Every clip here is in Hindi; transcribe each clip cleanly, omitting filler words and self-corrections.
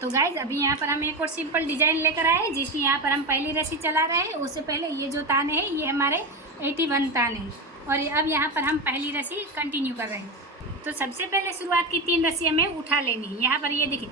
तो गाइज अभी यहाँ पर हम एक और सिंपल डिजाइन लेकर आए हैं, जिसकी यहाँ पर हम पहली रस्सी चला रहे हैं। उससे पहले ये जो ताने हैं ये हमारे 81 ताने हैं और अब यहाँ पर हम पहली रस्सी कंटिन्यू कर रहे हैं। तो सबसे पहले शुरुआत की 3 रस्सी हमें उठा लेनी है। यहाँ पर ये देखिए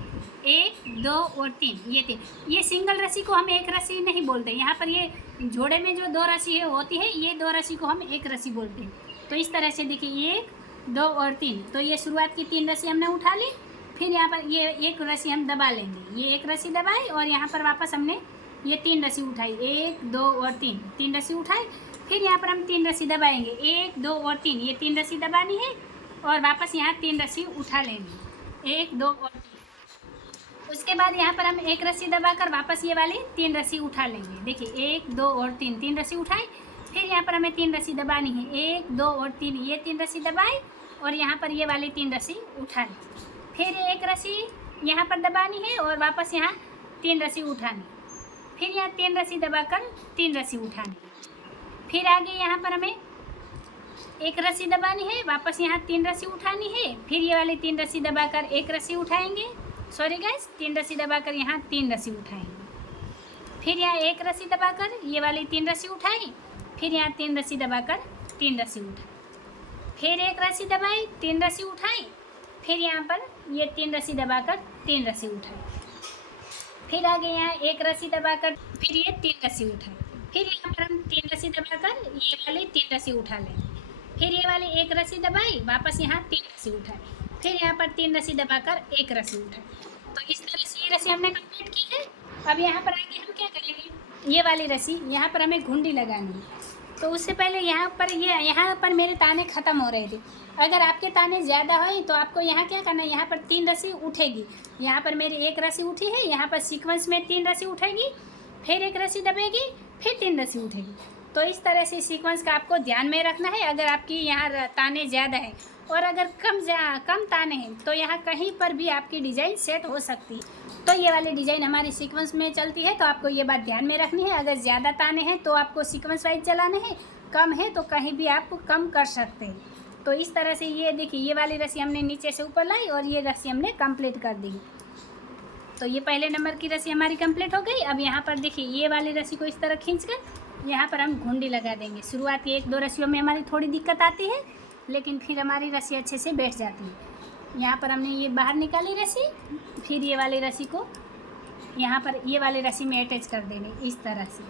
1 2 और 3, ये 3। ये सिंगल रस्सी को हम एक रस्सी नहीं बोलते। यहाँ पर ये जोड़े में जो 2 रस्सी है होती है, ये 2 रस्सी को हम एक रस्सी बोलते हैं। तो इस तरह से देखिए 1 2 और 3। तो ये शुरुआत की 3 रस्सी हमने उठा ली। फिर यहाँ पर ये एक रस्सी हम दबा लेंगे, ये एक रस्सी दबाई और यहाँ पर वापस हमने ये 3 रस्सी उठाई, 1 2 और 3 रस्सी उठाई। फिर यहाँ पर हम 3 रस्सी दबाएंगे, 1 2 और 3, ये 3 रस्सी दबानी है और वापस यहाँ 3 रस्सी उठा लेंगे, 1 2 और 3। उसके बाद यहाँ पर हम एक रस्सी दबाकर वापस ये वाली 3 रस्सी उठा लेंगे। देखिए 1 2 और 3 रस्सी उठाई। फिर यहाँ पर हमें 3 रस्सी दबानी है, 1 2 और 3, ये 3 रस्सी दबाई और यहाँ पर ये वाली 3 रस्सी उठा ली। फिर एक रस्सी यहाँ पर दबानी है और वापस यहाँ 3 रस्सी उठानी। फिर यहाँ 3 रस्सी दबाकर 3 रस्सी उठानी। फिर आगे यहाँ पर हमें एक रस्सी दबानी है, वापस यहाँ 3 रस्सी उठानी है। फिर ये वाली 3 रस्सी दबाकर एक रस्सी उठाएंगे, सॉरी गाइस, 3 रस्सी दबाकर यहाँ 3 रस्सी उठाएंगे। फिर यहाँ एक रस्सी दबाकर ये वाली 3 रस्सी उठाई। फिर यहाँ 3 रस्सी दबाकर 3 रस्सी उठाई। फिर एक रस्सी दबाई, 3 रस्सी उठाई। फिर यहाँ पर ये 3 रस्सी दबाकर 3 रस्सी उठाई। फिर आगे यहाँ एक रस्सी दबाकर फिर ये 3 रस्सी उठाई। फिर यहाँ पर हम 3 रस्सी दबाकर ये वाली 3 रस्सी उठा लेंगे। फिर ये वाली एक रस्सी दबाई, वापस यहाँ 3 रस्सी उठाई। फिर यहाँ पर 3 रस्सी दबाकर एक रस्सी उठाई। तो इस तरह से ये रस्सी हमने कंप्लीट की है। अब यहाँ पर आगे हम क्या करेंगे, ये वाली रस्सी यहाँ पर हमें घुंडी लगानी है। तो उससे पहले यहाँ पर मेरे ताने ख़त्म हो रहे थे। अगर आपके ताने ज़्यादा हैं तो आपको यहाँ क्या करना है, यहाँ पर 3 रस्सी उठेगी। यहाँ पर मेरी एक रस्सी उठी है, यहाँ पर सीक्वेंस में 3 रस्सी उठेगी, फिर एक रस्सी दबेगी, फिर 3 रस्सी उठेगी। तो इस तरह से सीक्वेंस का आपको ध्यान में रखना है। अगर आपकी यहाँ ताने ज़्यादा हैं और अगर कम ताने हैं तो यहाँ कहीं पर भी आपकी डिज़ाइन सेट हो सकती है। तो ये वाली डिज़ाइन हमारी सीक्वेंस में चलती है, तो आपको ये बात ध्यान में रखनी है। अगर ज़्यादा ताने हैं तो आपको सीक्वेंस वाइज चलाने हैं, कम है तो कहीं भी आप कम कर सकते हैं। तो इस तरह से ये देखिए ये वाली रस्सी हमने नीचे से ऊपर लाई और ये रस्सी हमने कंप्लीट कर दी। तो ये पहले नंबर की रस्सी हमारी कंप्लीट हो गई। अब यहाँ पर देखिए ये वाली रस्सी को इस तरह खींचकर यहाँ पर हम घुंडी लगा देंगे। शुरुआत की 1 2 रस्सियों में हमारी थोड़ी दिक्कत आती है, लेकिन फिर हमारी रस्सी अच्छे से बैठ जाती है। यहाँ पर हमने ये बाहर निकाली रस्सी, फिर ये वाली रस्सी को यहाँ पर ये वाली रस्सी में अटैच कर देंगे इस तरह से।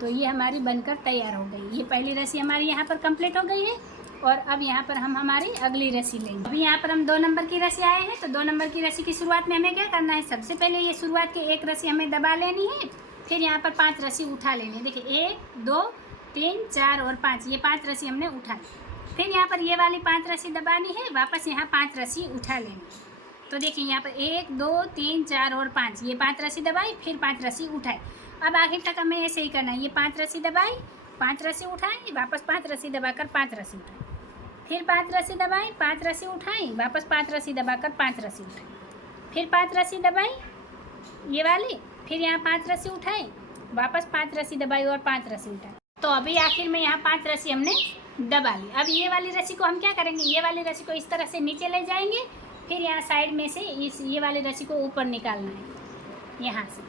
तो ये हमारी बनकर तैयार हो गई। ये पहली रस्सी हमारी यहाँ पर कंप्लीट हो गई है और अब यहाँ पर हम हमारी अगली रस्सी लेंगे। अभी यहाँ पर हम 2 नंबर की रस्सी आए हैं। तो 2 नंबर की रस्सी की शुरुआत में हमें क्या करना है, सबसे पहले ये शुरुआत की एक रस्सी हमें दबा लेनी है। फिर यहाँ पर 5 रस्सी उठा लेनी है। देखिए 1 2 3 4 और 5, ये 5 रस्सी हमने उठाई। फिर यहाँ पर ये वाली 5 रस्सी दबानी है, वापस यहाँ 5 रस्सी उठा लेनी। तो देखिए यहाँ पर 1 2 3 4 और 5, ये 5 रस्सी दबाई, फिर 5 रस्सी उठाई। अब आखिर तक हमें ऐसे ही करना है। ये 5 रस्सी दबाई, 5 रस्सी उठाई, वापस 5 रस्सी दबाकर 5 रस्सी उठाई। फिर 5 रस्सी दबाई, 5 रस्सी उठाई, वापस 5 रस्सी दबाकर 5 रस्सी उठाई। फिर 5 रस्सी दबाई ये वाली, फिर यहाँ 5 रस्सी उठाई, वापस 5 रस्सी दबाई और 5 रस्सी उठाई। तो अभी आखिर में यहाँ 5 रस्सी हमने दबा ली। अब ये वाली रस्सी को हम क्या करेंगे, ये वाली रस्सी को इस तरह से नीचे ले जाएंगे। फिर यहाँ साइड में से ये वाली रस्सी को ऊपर निकालना है यहाँ से।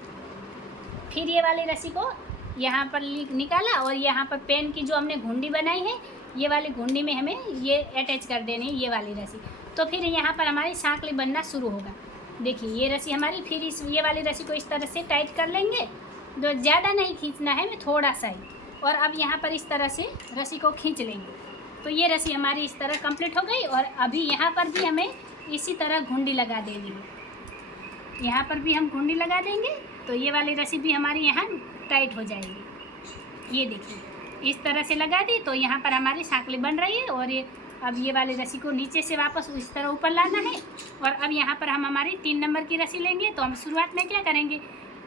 फिर ये वाली रस्सी को यहाँ पर निकाला और यहाँ पर पेन की जो हमने घुंडी बनाई है, ये वाली घुंडी में हमें ये अटैच कर देनी है ये वाली रस्सी। तो फिर यहाँ पर हमारी सांकली बनना शुरू होगा। देखिए ये रस्सी हमारी, फिर ये वाली रस्सी को इस तरह से टाइट कर लेंगे। तो ज़्यादा नहीं खींचना है, मैं थोड़ा सा ही। और अब यहाँ पर इस तरह से रस्सी को खींच लेंगे। तो ये रस्सी हमारी इस तरह कंप्लीट हो गई। और अभी यहाँ पर भी हमें इसी तरह घुंडी लगा देनी है। यहाँ पर भी हम घुंडी लगा देंगे तो ये वाली रस्सी भी हमारी यहाँ टाइट हो जाएगी। ये देखिए इस तरह से लगा दी तो यहाँ पर हमारी सांकली बन रही है। और ये अब ये वाली रस्सी को नीचे से वापस इस तरह ऊपर लाना है। और अब यहाँ पर हम हमारी 3 नंबर की रस्सी लेंगे। तो हम शुरुआत में क्या करेंगे,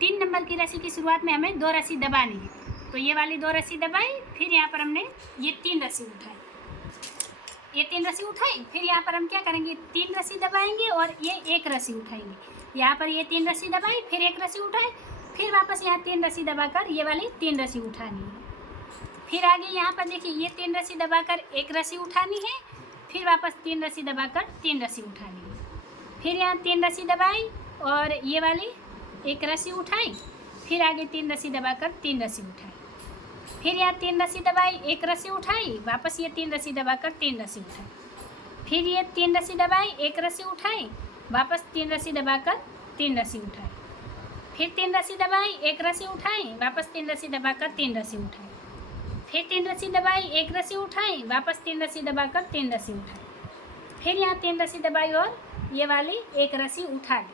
3 नंबर की रस्सी की शुरुआत में हमें 2 रस्सी दबानी है। तो ये वाली 2 रस्सी दबाई, फिर यहाँ पर हमने ये 3 रस्सी उठाई, ये 3 रस्सी उठाई। फिर यहाँ पर हम क्या करेंगे, 3 रस्सी दबाएंगे और ये 1 रस्सी उठाएंगे। यहाँ पर ये 3 रस्सी दबाई, फिर 1 रस्सी उठाए, फिर वापस यहाँ 3 रस्सी दबाकर ये वाली 3 रस्सी उठानी है। फिर आगे यहाँ पर देखिए ये 3 रस्सी दबाकर 1 रस्सी उठानी है, फिर वापस 3 रस्सी दबाकर 3 रस्सी उठानी है। फिर यहाँ 3 रस्सी दबाई और ये वाली एक रस्सी उठाई, फिर आगे 3 रस्सी दबाकर 3 रस्सी उठाई, फिर यहाँ 3 रस्सी दबाई, एक रस्सी उठाई, वापस ये 3 रस्सी दबाकर 3 रस्सी उठाई, फिर ये 3 रस्सी दबाई, एक रस्सी उठाई, वापस 3 रस्सी दबाकर 3 रस्सी उठाई, फिर 3 रस्सी दबाई, एक रस्सी उठाई, वापस 3 रस्सी दबाकर 3 रस्सी उठाई, फिर 3 रस्सी दबाई, एक रस्सी उठाई, वापस 3 रस्सी दबाकर 3 रस्सी उठाई, फिर यहाँ 3 रस्सी दबाई और ये वाली एक रस्सी उठाई,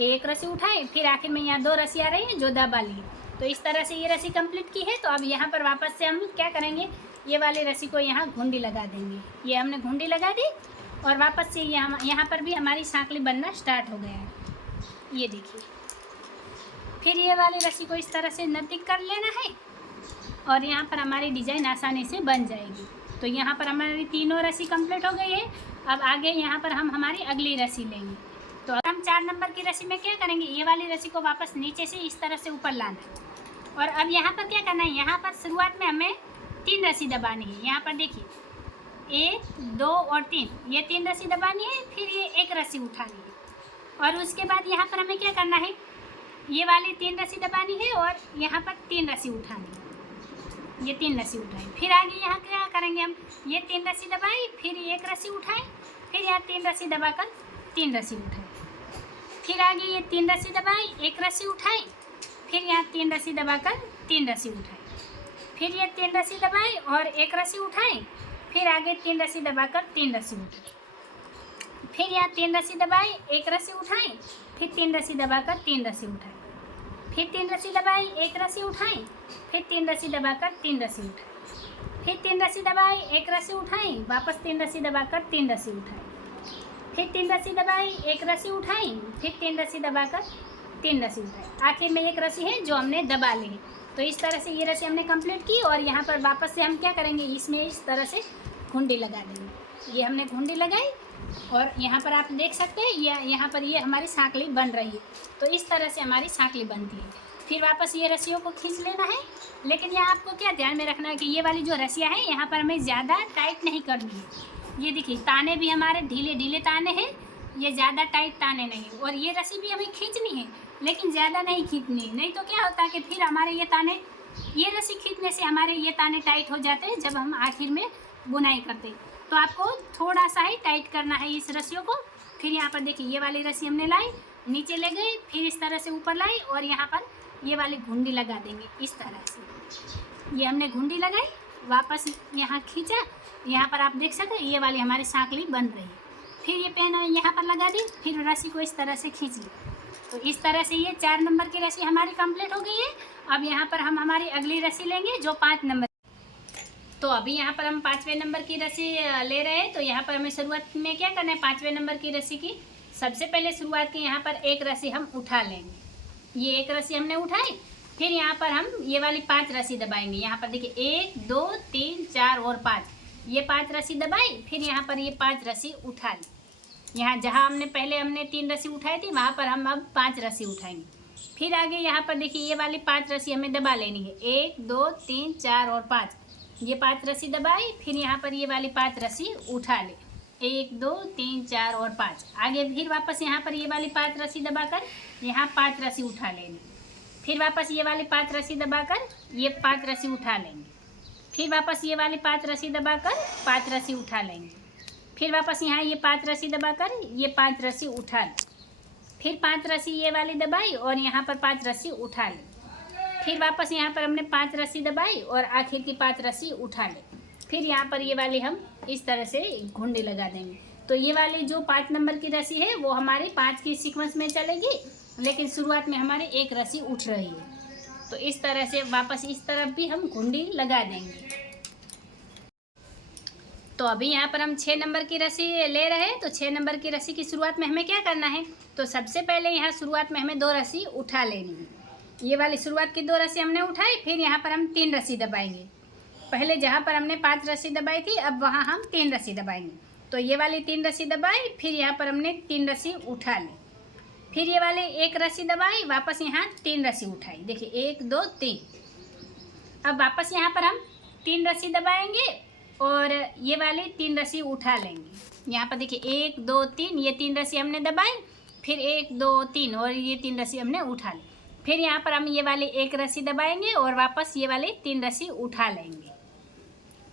एक रस्सी उठाई, फिर आखिर में यहाँ 2 रस्सी आ रही है जो दबा ली। तो इस तरह से ये रस्सी कंप्लीट की है। तो अब यहाँ पर वापस से हम क्या करेंगे, ये वाली रस्सी को यहाँ घुंडी लगा देंगे। ये हमने घुंडी लगा दी और वापस से यहाँ पर भी हमारी सांकली बनना स्टार्ट हो गया है, ये देखिए। फिर ये वाली रस्सी को इस तरह से नज़दीक कर लेना है और यहाँ पर हमारी डिज़ाइन आसानी से बन जाएगी। तो यहाँ पर हमारी तीनों रस्सी कंप्लीट हो गई है। अब आगे यहाँ पर हम हमारी अगली रस्सी लेंगे। तो हम 4 नंबर की रस्सी में क्या करेंगे, ये वाली रस्सी को वापस नीचे से इस तरह से ऊपर लाना है। और अब यहाँ पर क्या करना है, यहाँ पर शुरुआत में हमें 3 रस्सी दबानी है। यहाँ पर देखिए 1, 2 और 3, ये 3 रस्सी दबानी है, फिर ये एक रस्सी उठानी है। और उसके बाद यहाँ पर हमें क्या करना है, ये वाली 3 रस्सी दबानी है और यहाँ पर 3 रस्सी उठानी है। ये 3 रस्सी उठाई, फिर आगे यहाँ क्या करेंगे हम, ये 3 रस्सी दबाई, फिर एक रस्सी उठाई, फिर यहाँ 3 रस्सी दबाकर 3 रस्सी उठाई, फिर आगे ये 3 रस्सी दबाई, एक रस्सी उठाई, फिर यहाँ 3 रस्सी दबाकर 3 रस्सी उठाई, फिर ये 3 रस्सी दबाई और एक रस्सी उठाई, फिर आगे 3 रस्सी दबाकर 3 रस्सी उठाई, फिर यहाँ 3 रस्सी दबाई, एक रस्सी उठाई, फिर 3 रस्सी दबाकर 3 रस्सी उठाई, फिर 3 रस्सी दबाई, एक रस्सी उठाई, फिर 3 रस्सी दबाकर 3 रस्सी उठाई, फिर 3 रस्सी दबाई, एक रस्सी उठाई, वापस 3 रस्सी दबाकर 3 रस्सी उठाई, फिर 3 रस्सी दबाई, एक रस्सी उठाई, फिर 3 रस्सी दबाकर 3 रस्सी उठाई। आखिर में एक रस्सी है जो हमने दबा ली है। तो इस तरह से ये रस्सी हमने कंप्लीट की और यहाँ पर वापस से हम क्या करेंगे, इसमें इस तरह से घुंडी लगा देंगे। ये हमने घुंडी लगाई और यहाँ पर आप देख सकते हैं यहाँ पर ये हमारी सांकली बन रही है। तो इस तरह से हमारी सांकली बनती है। फिर वापस ये रस्सियों को खींच लेना है, लेकिन यहाँ आपको क्या ध्यान में रखना है कि ये वाली जो रस्सियाँ हैं यहाँ पर हमें ज़्यादा टाइट नहीं करनी है। ये देखिए ताने भी हमारे ढीले ढीले ताने हैं, ये ज़्यादा टाइट ताने नहीं। और ये रस्सी भी हमें खींचनी है, लेकिन ज़्यादा नहीं खींचनी, नहीं तो क्या होता है कि फिर हमारे ये रस्सी खींचने से हमारे ये ताने टाइट हो जाते हैं जब हम आखिर में बुनाई करते हैं। तो आपको थोड़ा सा ही टाइट करना है इस रस्सियों को। फिर यहाँ पर देखिए ये वाली रस्सी हमने लाई, नीचे ले गई, फिर इस तरह से ऊपर लाई और यहाँ पर ये वाली घुंडी लगा देंगे इस तरह से। ये हमने घुंडी लगाई, वापस यहाँ खींचा, यहाँ पर आप देख सकते हैं ये वाली हमारी सांकली बन रही है। फिर ये पेन यहाँ पर लगा दी, फिर रस्सी को इस तरह से खींच ली। तो इस तरह से ये 4 नंबर की रस्सी हमारी कंप्लीट हो गई है। अब यहाँ पर हम हमारी अगली रस्सी लेंगे जो 5 नंबर। तो अभी यहाँ पर हम 5वें नंबर की रस्सी ले रहे हैं। तो यहाँ पर हमें शुरुआत में क्या करना है, 5वें नंबर की रस्सी की सबसे पहले शुरुआत की यहाँ पर एक रस्सी हम उठा लेंगे। ये एक रस्सी हमने उठाई, फिर यहाँ पर हम ये वाली 5 रस्सी दबाएंगे। यहाँ पर देखिए 1, 2, 3, 4 और 5, ये 5 रस्सी दबाई, फिर यहाँ पर ये 5 रस्सी उठा ली। यहाँ जहाँ हमने 3 रस्सी उठाई थी वहाँ पर हम अब 5 रस्सी उठाएंगे। फिर आगे यहाँ पर देखिए ये वाली 5 रस्सी हमें दबा लेनी है, 1, 2, 3, 4 और 5, ये 5 रस्सी दबाई, फिर यहाँ पर ये वाली 5 रस्सी उठा ले, 1, 2, 3, 4 और 5। आगे फिर वापस यहाँ पर ये वाली 5 रस्सी दबाकर यहाँ 5 रस्सी उठा लेंगे, फिर वापस ये वाली 5 रस्सी दबाकर ये 5 रस्सी उठा लेंगे, फिर वापस ये वाली 5 रस्सी दबाकर 5 रस्सी उठा लेंगे, फिर वापस यहाँ ये 5 रस्सी दबाकर ये 5 रस्सी उठा ले, फिर 5 रस्सी ये वाली दबाई और यहाँ पर 5 रस्सी उठा ले, फिर वापस यहाँ पर हमने 5 रस्सी दबाई और आखिर की 5 रस्सी उठा ले। फिर यहाँ पर ये वाली हम इस तरह से घुंडी लगा देंगे। तो ये वाली जो 5 नंबर की रस्सी है वो हमारी 5 की सीक्वेंस में चलेगी, लेकिन शुरुआत में हमारी एक रस्सी उठ रही है। तो इस तरह से वापस इस तरफ भी हम घुंडी लगा देंगे। तो अभी यहाँ पर हम 6 नंबर की रस्सी ले रहे हैं। तो 6 नंबर की रस्सी की शुरुआत में हमें क्या करना है, तो सबसे पहले यहाँ शुरुआत में हमें 2 रस्सी उठा लेनी है। ये वाली शुरुआत की 2 रस्सी हमने उठाई, फिर यहाँ पर हम 3 रस्सी दबाएंगे। पहले जहाँ पर हमने 5 रस्सी दबाई थी अब वहाँ हम 3 रस्सी दबाएंगे। तो ये वाली 3 रस्सी दबाई, फिर यहाँ पर हमने 3 रस्सी उठा ली, फिर ये वाली 1 रस्सी दबाई, वापस यहाँ 3 रस्सी उठाई। देखिए 1, 2, 3। अब वापस यहाँ पर हम 3 रस्सी दबाएंगे और ये वाली 3 रस्सी उठा लेंगे। यहाँ पर देखिए 1, 2, 3, ये 3 रस्सी हमने दबाई, फिर 1 2 3 और ये 3 रस्सी हमने उठा ली। फिर यहाँ पर हम ये वाले एक रस्सी दबाएंगे और वापस ये वाले 3 रस्सी उठा लेंगे।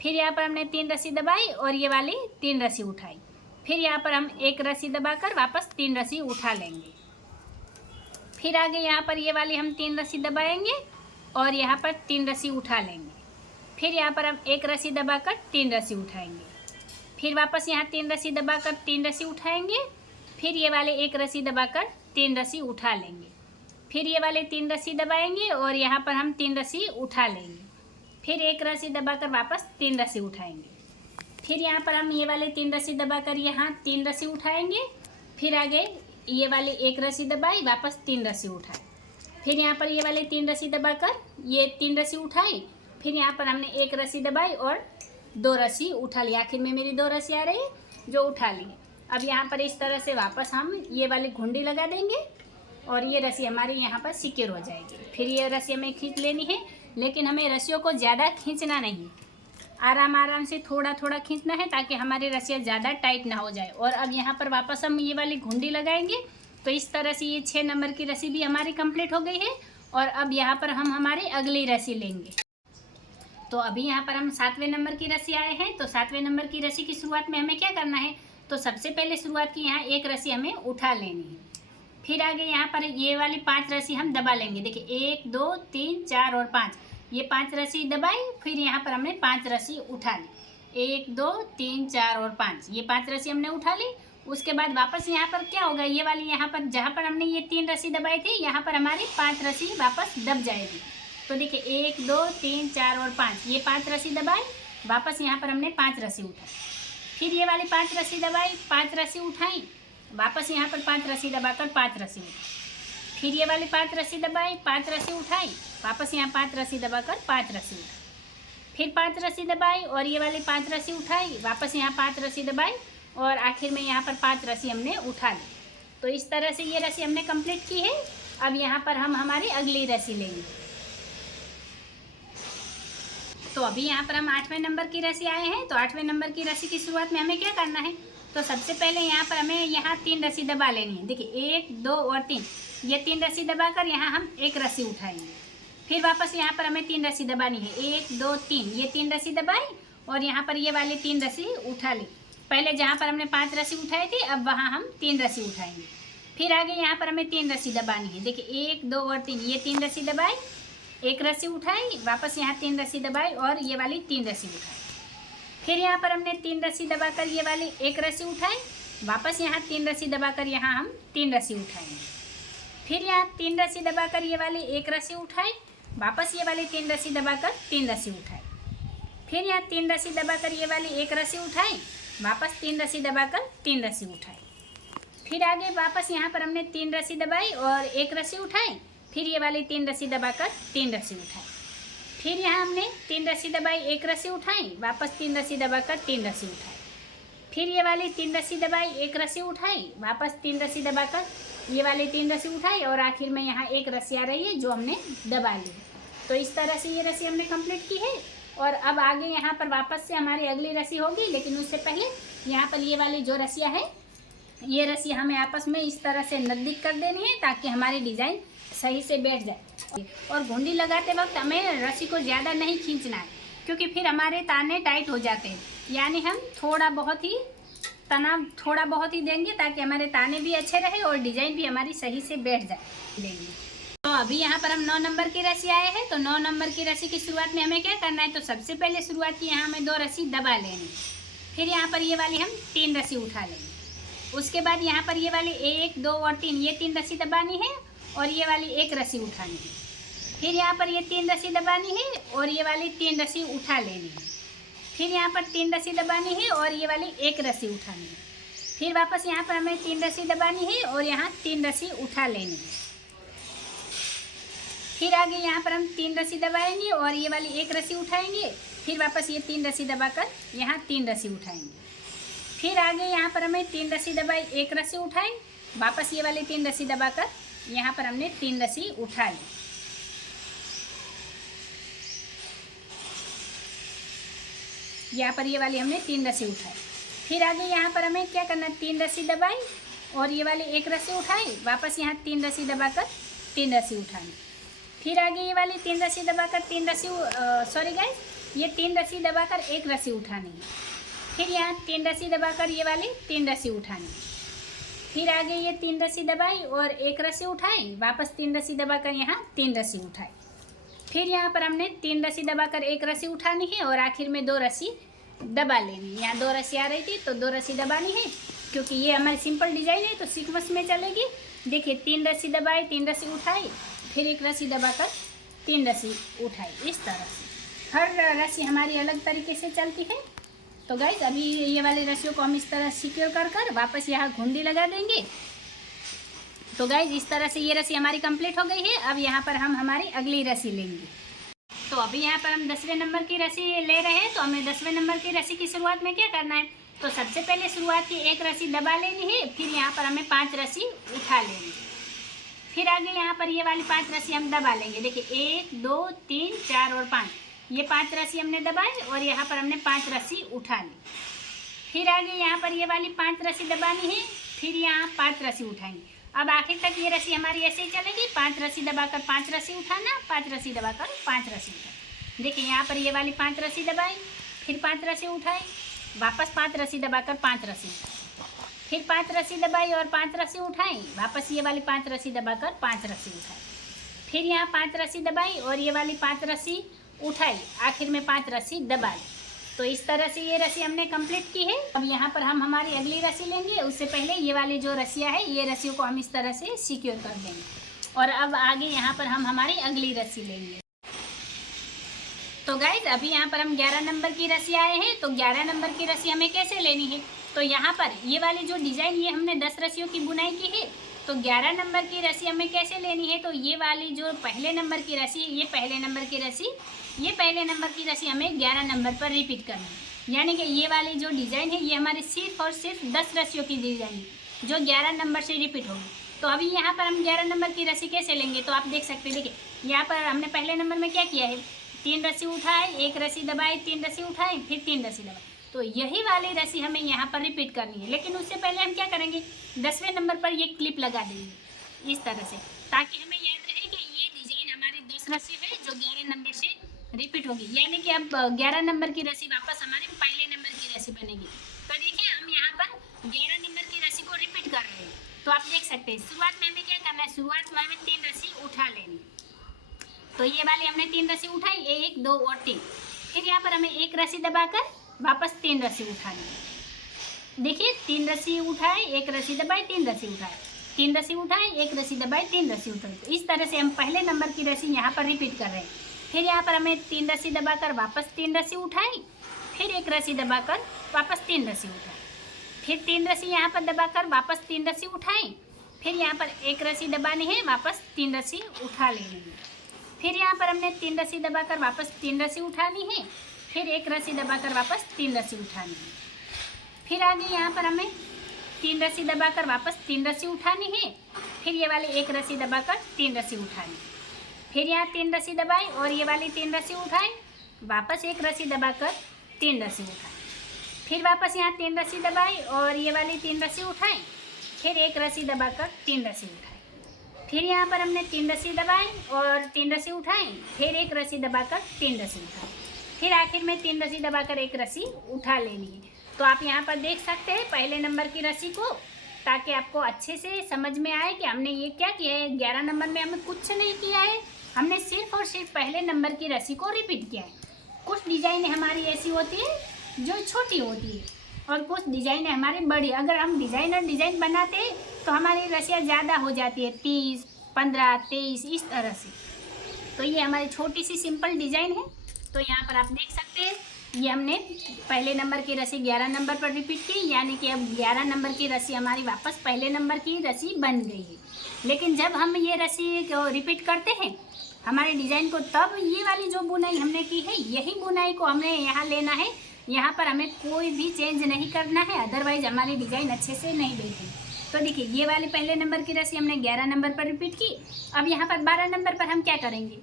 फिर यहाँ पर हमने 3 रस्सी दबाई और ये वाली 3 रस्सी उठाई। फिर यहाँ पर हम एक रस्सी दबाकर वापस 3 रस्सी उठा लेंगे। फिर आगे यहाँ पर ये वाली हम 3 रस्सी दबाएंगे और यहाँ पर 3 रस्सी उठा लेंगे। फिर यहाँ पर हम एक रस्सी दबाकर 3 रस्सी उठाएंगे। फिर वापस यहाँ 3 रस्सी दबाकर 3 रस्सी उठाएंगे। फिर ये वाले एक रस्सी दबाकर 3 रस्सी उठा लेंगे। फिर ये वाले 3 रस्सी दबाएंगे और यहाँ पर हम 3 रस्सी उठा लेंगे। फिर एक रस्सी दबाकर वापस 3 रस्सी उठाएंगे। फिर यहाँ पर हम ये वाले 3 रस्सी दबाकर यहाँ 3 रस्सी उठाएंगे। फिर आगे ये वाले एक रस्सी दबाई, वापस 3 रस्सी उठाए। फिर यहाँ पर ये वाले 3 रस्सी दबाकर ये 3 रस्सी उठाई। फिर यहाँ पर हमने एक रस्सी दबाई और 2 रस्सी उठा ली। आखिर में मेरी 2 रस्सी आ रही है जो उठा ली। अब यहाँ पर इस तरह से वापस हम ये वाली घुंडी लगा देंगे और ये रस्सी हमारी यहाँ पर सिक्योर हो जाएगी। फिर ये रस्सी हमें खींच लेनी है, लेकिन हमें रस्सियों को ज़्यादा खींचना नहीं, आराम आराम से थोड़ा थोड़ा खींचना है ताकि हमारी रस्सियाँ ज़्यादा टाइट ना हो जाए। और अब यहाँ पर वापस हम ये वाली घुंडी लगाएंगे। तो इस तरह से ये 6 नंबर की रस्सी भी हमारी कंप्लीट हो गई है। और अब यहाँ पर हम हमारी अगली रस्सी लेंगे। तो अभी यहाँ पर हम 7वें नंबर की रस्सी आए हैं। तो 7वें नंबर की रस्सी की शुरुआत में हमें क्या करना है, तो सबसे पहले शुरुआत की यहाँ एक रस्सी हमें उठा लेनी है। फिर आगे यहाँ पर ये वाली 5 रस्सी हम दबा लेंगे। देखिए 1 2 3 4 और 5, ये 5 रस्सी दबाई। फिर यहाँ पर हमने 5 रस्सी उठा ली। 1 2 3 4 और 5, ये 5 रस्सी हमने उठा ली। उसके बाद वापस यहाँ पर क्या होगा, ये वाली यहाँ पर जहाँ पर हमने ये 3 रस्सी दबाई थी, यहाँ पर हमारी 5 रस्सी वापस दब जाएगी। तो देखिए 1 2 3 4 और 5, ये 5 रस्सी दबाई। वापस यहाँ पर हमने 5 रस्सी उठाई। फिर ये वाली 5 रस्सी दबाई, 5 रस्सी उठाई। वापस यहाँ पर 5 रस्सी दबाकर 5 रस्सी उठाई। फिर ये वाली 5 रस्सी दबाई, 5 रस्सी उठाई। वापस यहाँ 5 रस्सी दबाकर 5 रस्सी उठाई। फिर 5 रस्सी दबाई और ये वाली 5 रस्सी उठाई। वापस यहाँ 5 रस्सी दबाई और आखिर में यहाँ पर 5 रस्सी हमने उठा ली। तो इस तरह से ये रस्सी हमने कंप्लीट की है। अब यहाँ पर हम हमारी अगली रस्सी लेंगे। तो अभी यहाँ पर हम 8वें नंबर की रस्सी आए हैं। तो 8वें नंबर की रस्सी की शुरुआत में हमें क्या करना है, तो सबसे पहले यहाँ पर हमें यहाँ 3 रस्सी दबा लेनी है। देखिए 1 2 और 3, ये 3 रस्सी दबाकर यहाँ हम एक रस्सी उठाएंगे। फिर वापस यहाँ पर हमें 3 रस्सी दबानी है। 1 2 3, ये 3 रस्सी दबाई और यहाँ पर ये वाली 3 रस्सी उठा ली। पहले जहाँ पर हमने 5 रस्सी उठाई थी, अब वहाँ हम 3 रस्सी उठाएंगे। फिर आगे यहाँ पर हमें 3 रस्सी दबानी है। देखिए 1 2 और 3, ये 3 रस्सी दबाई, एक रस्सी उठाई। वापस यहाँ 3 रस्सी दबाई और ये वाली 3 रस्सी उठाई। फिर यहाँ पर हमने 3 रस्सी दबाकर ये वाली एक रस्सी उठाई। वापस यहाँ 3 रस्सी दबाकर यहाँ हम 3 रस्सी उठाएंगे। फिर यहाँ 3 रस्सी दबाकर ये वाली एक रस्सी उठाई। वापस ये वाली 3 रस्सी दबाकर 3 रस्सी उठाई। फिर यहाँ 3 रस्सी दबाकर ये वाली एक रस्सी उठाई। वापस 3 रस्सी दबाकर 3 रस्सी उठाई। फिर आगे वापस यहाँ पर हमने 3 रस्सी दबाई और एक रस्सी उठाई। फिर ये वाली 3 रस्सी दबाकर 3 रस्सी उठाई। फिर यहाँ हमने 3 रस्सी दबाई, एक रस्सी उठाई। वापस 3 रस्सी दबाकर 3 रस्सी उठाई। फिर ये वाली 3 रस्सी दबाई, एक रस्सी उठाई। वापस 3 रस्सी दबाकर ये वाली 3 रस्सी उठाई और आखिर में यहाँ एक रस्सी आ रही है जो हमने दबा ली। तो इस तरह से ये रस्सी हमने कंप्लीट की है। और अब आगे यहाँ पर वापस से हमारी अगली रस्सी होगी, लेकिन उससे पहले यहाँ पर ये वाली जो रस्सियाँ हैं, ये रस्सी हमें आपस में इस तरह से नज़दीक कर देनी है ताकि हमारी डिज़ाइन सही से बैठ जाए। और घुंडी लगाते वक्त हमें रस्सी को ज़्यादा नहीं खींचना है, क्योंकि फिर हमारे ताने टाइट हो जाते हैं। यानी हम थोड़ा बहुत ही देंगे ताकि हमारे ताने भी अच्छे रहे और डिज़ाइन भी हमारी सही से बैठ जाए देंगे। तो अभी यहाँ पर हम 9 नंबर की रस्सी आए हैं। तो 9 नंबर की रस्सी की शुरुआत में हमें क्या करना है, तो सबसे पहले शुरुआत की यहाँ हमें 2 रस्सी दबा लेनी। फिर यहाँ पर ये वाली हम 3 रस्सी उठा लेंगे। उसके बाद यहाँ पर ये वाली 1 2 और 3, ये 3 रस्सी दबानी है और ये वाली एक रस्सी उठानी है। फिर यहाँ पर ये 3 रस्सी दबानी है और ये वाली 3 रस्सी उठा लेनी है। फिर यहाँ पर 3 रस्सी दबानी है और ये वाली एक रस्सी उठानी है। फिर वापस यहाँ पर हमें 3 रस्सी दबानी है और यहाँ 3 रस्सी उठा लेनी है। फिर आगे यहाँ पर हम 3 रस्सी दबाएंगे और ये वाली एक रस्सी उठाएंगे। फिर वापस ये 3 रस्सी दबाकर यहाँ 3 रस्सी उठाएंगे। फिर आगे यहाँ पर हमें 3 रस्सी दबाई, एक रस्सी उठाई। वापस ये वाली 3 रस्सी दबाकर यहाँ पर हमने 3 रस्सी उठा ली। यहाँ पर ये वाली हमने 3 रस्सी उठाई। फिर आगे यहाँ पर हमें क्या करना है, 3 रस्सी दबाई और ये वाली एक रस्सी उठाई, वापस यहाँ 3 रस्सी दबाकर 3 रस्सी उठानी। फिर आगे ये वाली 3 रस्सी दबाकर 3 रस्सी सॉरी गाइस, ये 3 रस्सी दबाकर 1 रस्सी उठानी है। फिर यहाँ 3 रस्सी दबाकर ये वाली 3 रस्सी उठानी। फिर आगे ये 3 रस्सी दबाई और 1 रस्सी उठाई, वापस 3 रस्सी दबाकर यहाँ 3 रस्सी उठाई। फिर यहाँ पर हमने 3 रस्सी दबाकर 1 रस्सी उठानी है और आखिर में 2 रस्सी दबा लेनी है। यहाँ 2 रस्सी आ रही थी तो 2 रस्सी दबानी है, क्योंकि ये हमारी सिंपल डिजाइन है तो सीक्वेंस में चलेगी। देखिए 3 रस्सी दबाई, 3 रस्सी उठाई, फिर 1 रस्सी दबाकर 3 रस्सी उठाई। इस तरह से हर रस्सी हमारी अलग तरीके से चलती है। तो गाइस अभी ये वाली रस्सियों को हम इस तरह सिक्योर कर वापस यहाँ घुंडी लगा देंगे। तो गाइस इस तरह से ये रस्सी हमारी कंप्लीट हो गई है। अब यहाँ पर हम हमारी अगली रस्सी लेंगे। तो अभी यहाँ पर हम 10वें नंबर की रस्सी ले रहे हैं। तो हमें 10वें नंबर की रस्सी की शुरुआत में क्या करना है, तो सबसे पहले शुरुआत की 1 रस्सी दबा लेनी है। फिर यहाँ पर हमें 5 रस्सी उठा लेनी है। फिर आगे यहाँ पर ये वाली 5 रस्सी हम दबा लेंगे। देखिए 1 2 3 4 और 5, ये 5 रस्सी हमने दबाई और यहाँ पर हमने 5 रस्सी उठा ली। फिर आगे यहाँ पर ये वाली 5 रस्सी दबानी है, फिर यहाँ 5 रस्सी उठाएंगे। अब आखिर तक ये रस्सी हमारी ऐसे ही चलेगी, 5 रस्सी दबाकर 5 रस्सी उठाना, 5 रस्सी दबाकर 5 रस्सी उठाना। देखिए यहाँ पर ये वाली 5 रस्सी दबाई, फिर 5 रस्सी उठाई, वापस 5 रस्सी दबाकर 5 रस्सी उठाई, फिर 5 रस्सी दबाई और 5 रस्सी उठाई, वापस ये वाली 5 रस्सी दबाकर 5 रस्सी उठाई, फिर यहाँ 5 रस्सी दबाई और ये वाली 5 रस्सी उठाई, आखिर में 5 रस्सी दबाई। तो इस तरह से ये रस्सी हमने कंप्लीट की है। अब यहाँ पर हम हमारी अगली रस्सी लेंगे। उससे पहले ये वाली जो रस्सियाँ है, ये रस्सियों को हम इस तरह से सिक्योर कर देंगे। और अब आगे यहाँ पर हम हमारी अगली रस्सी लेंगे। तो गाइज अभी यहाँ पर हम 11 नंबर की रस्सी आए हैं। तो 11 नंबर की रस्सी हमें कैसे लेनी है, तो यहाँ पर ये वाली जो डिज़ाइन, ये हमने 10 रस्सियों की बुनाई की है। तो 11 नंबर की रस्सी हमें कैसे लेनी है, तो ये वाली जो पहले नंबर की रस्सी है, ये पहले नंबर की रस्सी, ये पहले नंबर की रस्सी हमें 11 नंबर पर रिपीट करनी है। यानी कि ये वाली जो डिज़ाइन है, ये हमारी सिर्फ और सिर्फ 10 रस्सियों की डिज़ाइन है जो 11 नंबर से रिपीट होगी। तो अभी यहाँ पर हम 11 नंबर की रस्सी कैसे लेंगे, तो आप देख सकते हैं। देखिए यहाँ पर हमने पहले नंबर में क्या किया है, 3 रस्सी उठाए, 1 रस्सी दबाई, 3 रस्सी उठाई, फिर 3 रस्सी दबाई। तो यही वाली रस्सी हमें यहाँ पर रिपीट करनी है। लेकिन उससे पहले हम क्या करेंगे, 10वें नंबर पर ये क्लिप लगा देंगे इस तरह से, ताकि हमें याद रहे कि ये डिज़ाइन हमारी 10 रस्सी है जो 11 नंबर से रिपीट होगी। यानी कि अब 11 नंबर की रस्सी वापस हमारे पहले नंबर की रस्सी बनेगी। तो देखिए हम यहाँ पर 11 नंबर की रस्सी को रिपीट कर रहे हैं। तो आप देख सकते हैं शुरुआत में हमें क्या करना है, शुरुआत में हमें 3 रस्सी उठा लेनी। तो ये वाली हमने 3 रस्सी उठाई, 1 2 और 3। फिर यहाँ पर हमें 1 रस्सी दबाकर वापस 3 रस्सी उठानी। देखिए 3 रस्सी उठाए, 1 रस्सी दबाई, 3 रस्सी उठाए, 3 रस्सी उठाए, 1 रस्सी दबाई, 3 रस्सी उठाई। तो इस तरह से हम पहले नंबर की रस्सी यहाँ पर रिपीट कर रहे हैं। फिर यहाँ पर हमें 3 रस्सी दबाकर वापस 3 रस्सी उठाई, फिर 1 रस्सी दबाकर वापस 3 रस्सी उठाई, फिर 3 रस्सी यहाँ पर दबाकर वापस 3 रस्सी उठाई, फिर यहाँ पर 1 रस्सी दबानी है, वापस 3 रस्सी उठा लेनी है। फिर यहाँ पर हमने 3 रस्सी दबाकर वापस 3 रस्सी उठानी है, फिर 1 रस्सी दबाकर वापस 3 रस्सी उठानी है। फिर आगे यहाँ पर हमें 3 रस्सी दबाकर वापस 3 रस्सी उठानी है, फिर ये वाली 1 रस्सी दबाकर 3 रस्सी उठानी है। फिर यहाँ 3 रस्सी दबाई और ये वाली 3 रस्सी उठाई, वापस 1 रस्सी दबाकर 3 रस्सी उठाई, फिर वापस यहाँ 3 रस्सी दबाई और ये वाली 3 रस्सी उठाई, फिर 1 रस्सी दबाकर 3 रस्सी उठाई। फिर यहाँ पर हमने 3 रस्सी दबाई और 3 रस्सी उठाई, फिर 1 रस्सी दबाकर 3 रस्सी उठाई, फिर आखिर में 3 रस्सी दबाकर 1 रस्सी उठा लेनी है। तो आप यहाँ पर देख सकते हैं पहले नंबर की रस्सी को, ताकि आपको अच्छे से समझ में आए कि हमने ये क्या किया है। 11 नंबर में हमें कुछ नहीं किया है, हमने सिर्फ और सिर्फ पहले नंबर की रस्सी को रिपीट किया है। कुछ डिज़ाइनें हमारी ऐसी होती है जो छोटी होती है और कुछ डिज़ाइनें हमारी बड़ी। अगर हम डिज़ाइन बनाते हैं तो हमारी रस्सियाँ ज़्यादा हो जाती है, 30 15 23 इस तरह से। तो ये हमारी छोटी सी सिंपल डिज़ाइन है। तो यहाँ पर आप देख सकते हैं ये हमने पहले नंबर की रस्सी 11 नंबर पर रिपीट की, यानी कि अब 11 नंबर की रस्सी हमारी वापस पहले नंबर की रस्सी बन गई है। लेकिन जब हम ये रस्सी को रिपीट करते हैं हमारे डिज़ाइन को, तब ये वाली जो बुनाई हमने की है यही बुनाई को हमने यहाँ लेना है। यहाँ पर हमें कोई भी चेंज नहीं करना है, अदरवाइज हमारी डिज़ाइन अच्छे से नहीं बैठेगी। तो देखिए ये वाली पहले नंबर की रस्सी हमने 11 नंबर पर रिपीट की। अब यहाँ पर 12 नंबर पर हम क्या करेंगे,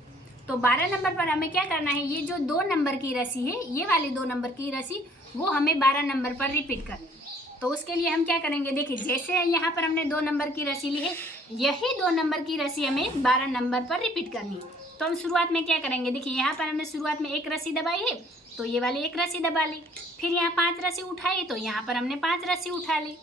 तो 12 नंबर पर हमें क्या करना है, ये जो 2 नंबर की रस्सी है, ये वाली 2 नंबर की रस्सी वो हमें 12 नंबर पर रिपीट करनी है। तो उसके लिए हम क्या करेंगे, देखिए जैसे यहाँ पर हमने 2 नंबर की रस्सी ली है, यही 2 नंबर की रस्सी हमें 12 नंबर पर रिपीट करनी है। तो हम शुरुआत में क्या करेंगे, देखिए यहाँ पर हमने शुरुआत में 1 रस्सी दबाई है, तो ये वाली 1 रस्सी दबा ली। फिर यहाँ 5 रस्सी उठाई, तो यहाँ पर हमने 5 रस्सी उठा ली।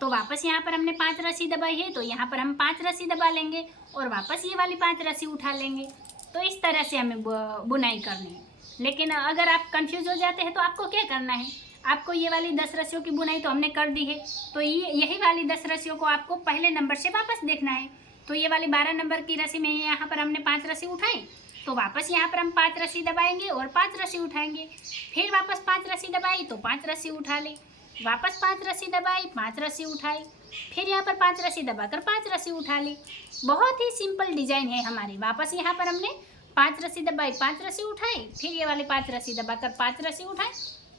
तो वापस यहाँ पर हमने 5 रस्सी दबाई है, तो यहाँ पर हम 5 रस्सी दबा लेंगे और वापस ये वाली 5 रस्सी उठा लेंगे। तो इस तरह से हमें बुनाई करनी है। लेकिन अगर आप कंफ्यूज हो जाते हैं तो आपको क्या करना है, आपको ये वाली 10 रस्सियों की बुनाई तो हमने कर दी है, तो यही वाली 10 रस्सियों को आपको पहले नंबर से वापस देखना है। तो ये वाली 12 नंबर की रस्सी में यहाँ पर हमने 5 रस्सी उठाई, तो वापस यहाँ पर हम 5 रस्सी दबाएंगे और 5 रस्सी उठाएंगे। फिर वापस 5 रस्सी दबाई तो 5 रस्सी उठा ली, वापस 5 रस्सी दबाई, 5 रस्सी उठाई, फिर यहाँ पर 5 रस्सी दबाकर 5 रस्सी उठा ली। बहुत ही सिंपल डिजाइन है हमारी। वापस यहाँ पर हमने 5 रस्सी दबाई, 5 रस्सी उठाई, फिर ये वाली 5 रस्सी दबाकर 5 रस्सी उठाई।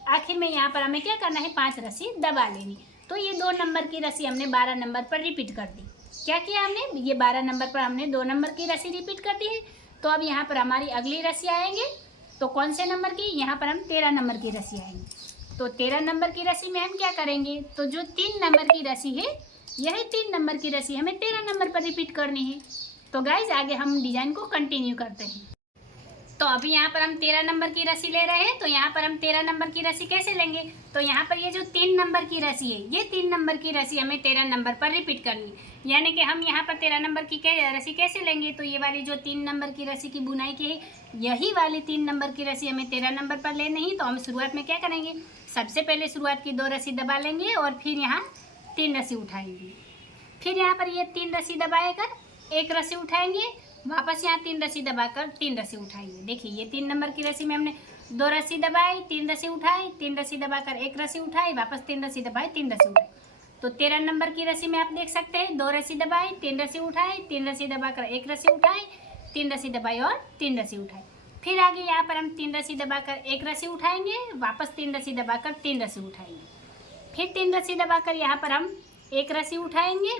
आखिर में यहाँ पर हमें क्या करना है, 5 रस्सी दबा लेनी। तो ये 2 नंबर की रस्सी हमने 12 नंबर पर रिपीट कर दी। क्या किया हमने, ये 12 नंबर पर हमने 2 नंबर की रस्सी रिपीट कर दी है। तो अब यहाँ पर हमारी अगली रस्सी आएंगे, तो कौन से नंबर की, यहाँ पर हम 13 नंबर की रस्सी आएंगे। तो 13 नंबर की रस्सी में हम क्या करेंगे, तो जो 3 नंबर की रस्सी है, यही 3 नंबर की रस्सी हमें 13 नंबर पर रिपीट करनी है। तो गाइज आगे हम डिजाइन को कंटिन्यू करते हैं। तो अभी यहाँ पर हम 13 नंबर की रस्सी ले रहे हैं, तो यहाँ पर हम 13 नंबर की रस्सी कैसे लेंगे, तो यहाँ पर ये जो 3 नंबर की रस्सी है, ये 3 नंबर की रस्सी हमें 13 नंबर पर रिपीट करनी है। यानी कि हम यहाँ पर 13 नंबर की रस्सी कैसे लेंगे, तो ये वाली जो 3 नंबर की रस्सी की बुनाई की है, यही वाली 3 नंबर की रस्सी हमें 13 नंबर पर लेनी है। तो हम शुरुआत में क्या करेंगे, सबसे पहले शुरुआत की 2 रस्सी दबा लेंगे और फिर यहाँ 3 रस्सी उठाएंगे। फिर यहाँ पर ये 3 रस्सी दबाए कर 1 रस्सी उठाएंगे, वापस यहाँ 3 रस्सी दबाकर 3 रस्सी उठाएंगे। देखिए ये 3 नंबर की रस्सी में हमने 2 रस्सी दबाई, 3 रस्सी उठाई, 3 रस्सी दबाकर 1 रस्सी उठाई, वापस 3 रस्सी दबाई, 3 रस्सी उठाई। तो 13 नंबर की रस्सी में आप देख सकते हैं 2 रस्सी दबाई, 3 रस्सी उठाई, 3 रस्सी दबाकर 1 रस्सी उठाई, 3 रस्सी दबाई और 3 रस्सी उठाई। फिर आगे यहाँ पर हम 3 रस्सी दबाकर 1 रस्सी उठाएंगे, वापस 3 रस्सी दबाकर 3 रस्सी उठाएंगे। फिर 3 रस्सी दबाकर यहाँ पर हम 1 रस्सी उठाएंगे,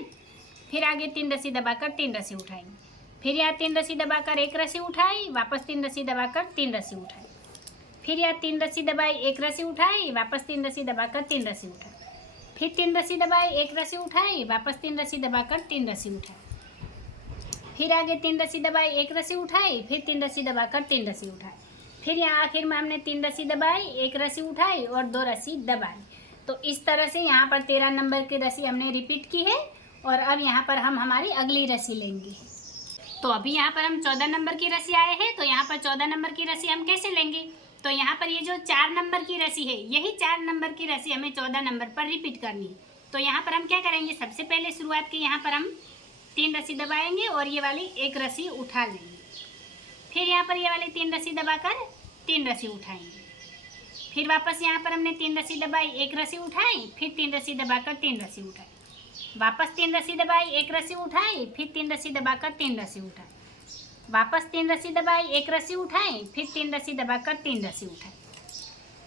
फिर आगे 3 रस्सी दबाकर 3 रस्सी उठाएंगे। फिर यहाँ 3 रस्सी दबाकर 1 रस्सी उठाई, वापस 3 रस्सी दबाकर 3 रस्सी उठाई। फिर यहाँ 3 रस्सी दबाई, 1 रस्सी उठाई, वापस 3 रस्सी दबाकर 3 रस्सी उठाई। फिर 3 रस्सी दबाई, 1 रस्सी उठाई, वापस 3 रस्सी दबाकर 3 रस्सी उठाई। फिर आगे 3 रस्सी दबाई, 1 रस्सी उठाई, फिर 3 रस्सी दबाकर 3 रस्सी उठाई। फिर यहाँ आखिर में हमने 3 रस्सी दबाई, 1 रस्सी उठाई और 2 रस्सी दबाई। तो इस तरह से यहाँ पर 13 नंबर की रस्सी हमने रिपीट की है। और अब यहाँ पर हम हमारी अगली रस्सी लेंगे। तो अभी यहाँ पर हम 14 नंबर की रस्सी आए हैं, तो यहाँ पर 14 नंबर की रस्सी हम कैसे लेंगे, तो यहाँ पर ये जो 4 नंबर की रस्सी है, यही 4 नंबर की रस्सी हमें 14 नंबर पर रिपीट करनी है। तो यहाँ पर हम क्या करेंगे, सबसे पहले शुरुआत की यहाँ पर हम 3 रस्सी दबाएंगे और ये वाली 1 रस्सी उठा लेंगे। फिर यहाँ पर ये वाली 3 रस्सी दबाकर 3 रस्सी उठाएंगे। फिर वापस यहाँ पर हमने 3 रस्सी दबाई, 1 रस्सी उठाई, फिर 3 रस्सी दबाकर 3 रस्सी उठाई। वापस 3 रस्सी दबाई, 1 रस्सी उठाई, फिर 3 रस्सी दबाकर 3 रस्सी उठाई। वापस 3 रस्सी दबाई, 1 रस्सी उठाई, फिर 3 रस्सी दबाकर 3 रस्सी उठाई।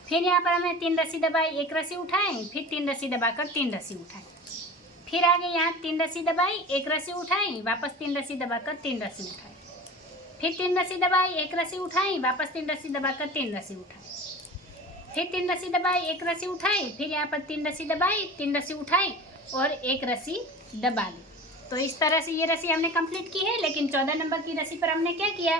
फिर यहाँ पर हमने 3 रस्सी दबाई, 1 रस्सी उठाई, फिर 3 रस्सी दबाकर 3 रस्सी उठाई। फिर आगे यहाँ 3 रस्सी दबाई, 1 रस्सी उठाई, वापस 3 रस्सी दबाकर 3 रस्सी उठाई। फिर 3 रस्सी दबाई, 1 रस्सी उठाई, वापस 3 रस्सी दबाकर 3 रस्सी उठाई। फिर 3 रस्सी दबाई, 1 रस्सी उठाई, फिर यहाँ पर 3 रस्सी दबाई, 3 रस्सी उठाई और 1 रस्सी दबा ली। तो इस तरह से ये रस्सी हमने कंप्लीट की है। लेकिन 14 नंबर की रस्सी पर हमने क्या किया,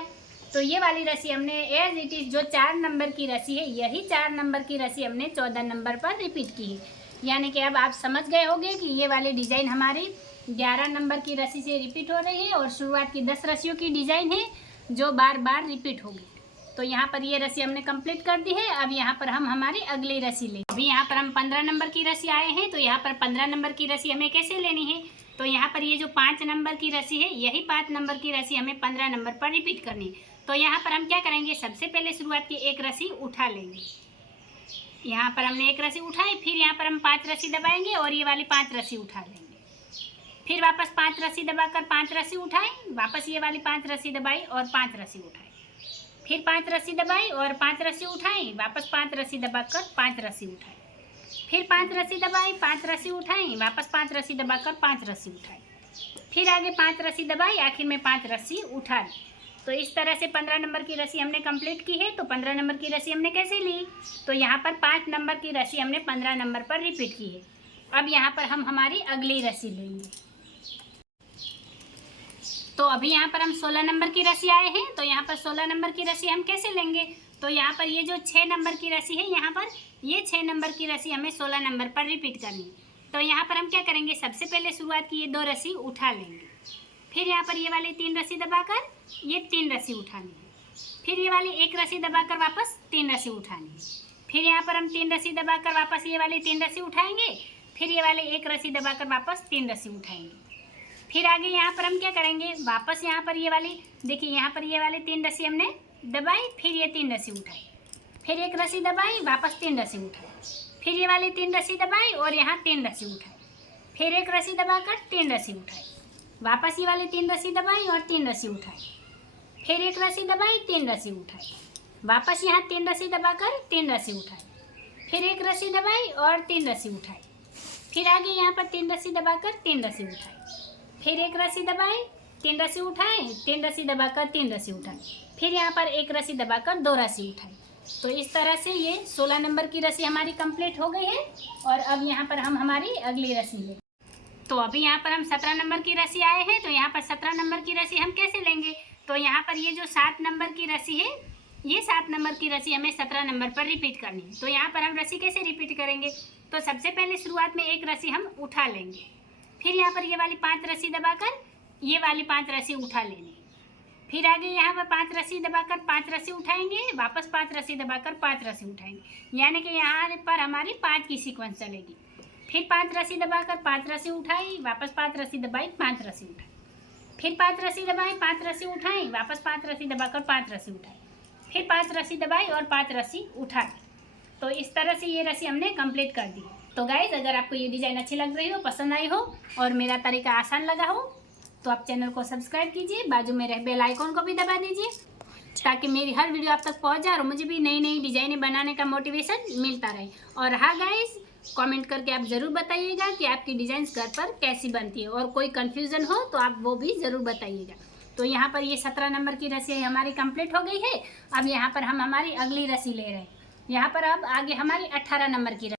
तो ये वाली रस्सी हमने एज इट इज़ जो 4 नंबर की रस्सी है, यही 4 नंबर की रस्सी हमने 14 नंबर पर रिपीट की है। यानी कि अब आप समझ गए होंगे कि ये वाली डिज़ाइन हमारी 11 नंबर की रस्सी से रिपीट हो रही है और शुरुआत की 10 रस्सियों की डिज़ाइन है जो बार बार रिपीट होगी। तो यहाँ पर ये रस्सी हमने कंप्लीट कर दी है। अब यहाँ पर हम हमारी अगली रस्सी लें। अभी यहाँ पर हम 15 नंबर की रस्सी आए हैं, तो यहाँ पर 15 नंबर की रस्सी हमें कैसे लेनी है, तो यहाँ पर ये जो 5 नंबर की रस्सी है, यही 5 नंबर की रस्सी हमें 15 नंबर पर रिपीट करनी है। तो यहाँ पर हम क्या करेंगे, सबसे पहले शुरुआत की 1 रस्सी उठा लेंगे। यहाँ पर हमने 1 रस्सी उठाई, फिर यहाँ पर हम 5 रस्सी दबाएंगे और ये वाली 5 रस्सी उठा लेंगे। फिर वापस 5 रस्सी दबाकर 5 रस्सी उठाई, वापस ये वाली 5 रस्सी दबाई और 5 रस्सी उठाई। फिर 5 रस्सी दबाई और 5 रस्सी उठाई, वापस 5 रस्सी दबाकर 5 रस्सी उठाई। फिर 5 रस्सी दबाई, 5 रस्सी उठाई, वापस 5 रस्सी दबाकर 5 रस्सी उठाई। फिर आगे 5 रस्सी दबाई, आखिर में 5 रस्सी उठा ली। तो इस तरह से 15 नंबर की रस्सी हमने कंप्लीट की है। तो 15 नंबर की रस्सी हमने कैसे ली, तो यहाँ पर 5 नंबर की रस्सी हमने 15 नंबर पर रिपीट की है। अब यहाँ पर हम हमारी अगली रस्सी लेंगे। तो अभी यहाँ पर हम 16 नंबर की रस्सी आए हैं, तो यहाँ पर 16 नंबर की रस्सी हम कैसे लेंगे? तो यहाँ पर ये जो 6 नंबर की रस्सी है, यहाँ पर ये 6 नंबर की रस्सी हमें 16 नंबर पर रिपीट करनी है। तो यहाँ पर हम क्या करेंगे, सबसे पहले शुरुआत की ये 2 रस्सी उठा लेंगे, फिर यहाँ पर ये वाली 3 रस्सी दबाकर ये 3 रस्सी उठानी है, फिर ये वाली 1 रस्सी दबाकर वापस 3 रस्सी उठानी है, फिर यहाँ पर हम 3 रस्सी दबाकर वापस ये वाली 3 रस्सी उठाएंगे, फिर ये वाले 1 रस्सी दबाकर वापस 3 रस्सी उठाएंगे। फिर आगे यहाँ पर हम क्या करेंगे, वापस यहाँ पर ये वाली देखिए, यहाँ पर ये वाली 3 रस्सी हमने दबाई, फिर ये 3 रस्सी उठाई, फिर 1 रस्सी दबाई, वापस 3 रस्सी उठाई, फिर ये वाली 3 रस्सी दबाई और यहाँ 3 रस्सी उठाई, फिर 1 रस्सी दबाकर 3 रस्सी उठाई, वापस ये वाली 3 रस्सी दबाई और 3 रस्सी उठाई, फिर 1 रस्सी दबाई, 3 रस्सी उठाई, वापस यहाँ 3 रस्सी दबाकर 3 रस्सी उठाई, फिर 1 रस्सी दबाई और 3 रस्सी उठाई, फिर आगे यहाँ पर 3 रस्सी दबाकर 3 रस्सी उठाई, फिर 1 रस्सी दबाई, 3 रस्सी उठाए, 3 रस्सी दबाकर 3 रस्सी उठाई, फिर यहाँ पर 1 रस्सी दबाकर 2 रस्सी उठाई। तो इस तरह से ये 16 नंबर की रस्सी हमारी कंप्लीट हो गई है। और अब यहाँ पर हम हमारी अगली रस्सी लें। तो अभी यहाँ पर हम 17 नंबर की रस्सी आए हैं, तो यहाँ पर 17 नंबर की रस्सी हम कैसे लेंगे? तो यहाँ पर ये जो 7 नंबर की रस्सी है, ये 7 नंबर की रस्सी हमें 17 नंबर पर रिपीट करनी है। तो यहाँ पर हम रस्सी कैसे रिपीट करेंगे? तो सबसे पहले शुरुआत में 1 रस्सी हम उठा लेंगे, फिर यहाँ पर ये वाली 5 रस्सी दबाकर ये वाली 5 रस्सी उठा लेनी, फिर आगे यहाँ पर 5 रस्सी दबाकर 5 रस्सी उठाएंगे, वापस 5 रस्सी दबाकर 5 रस्सी उठाएंगे, यानी कि यहाँ पर हमारी 5 की सीक्वेंस चलेगी। फिर 5 रस्सी दबाकर 5 रस्सी उठाई, वापस 5 रस्सी दबाई, 5 रस्सी उठाई, फिर 5 रस्सी दबाई, 5 रस्सी उठाई, वापस 5 रस्सी दबाकर 5 रस्सी उठाई, फिर 5 रस्सी दबाई और 5 रस्सी उठाई। तो इस तरह से ये रस्सी हमने कंप्लीट कर दी। तो गाइज, अगर आपको ये डिज़ाइन अच्छी लग रही हो, पसंद आई हो और मेरा तरीका आसान लगा हो, तो आप चैनल को सब्सक्राइब कीजिए, बाजू में रहे बेल आइकॉन को भी दबा दीजिए, ताकि मेरी हर वीडियो आप तक पहुंच जाए और मुझे भी नई नई डिज़ाइनें बनाने का मोटिवेशन मिलता रहे। और हाँ गाइज, कमेंट करके आप ज़रूर बताइएगा कि आपकी डिज़ाइंस घर पर कैसी बनती है, और कोई कन्फ्यूज़न हो तो आप वो भी ज़रूर बताइएगा। तो यहाँ पर ये 17 नंबर की रस्सी हमारी कंप्लीट हो गई है। अब यहाँ पर हम हमारी अगली रस्सी ले रहे हैं। यहाँ पर अब आगे हमारी 18 नंबर की।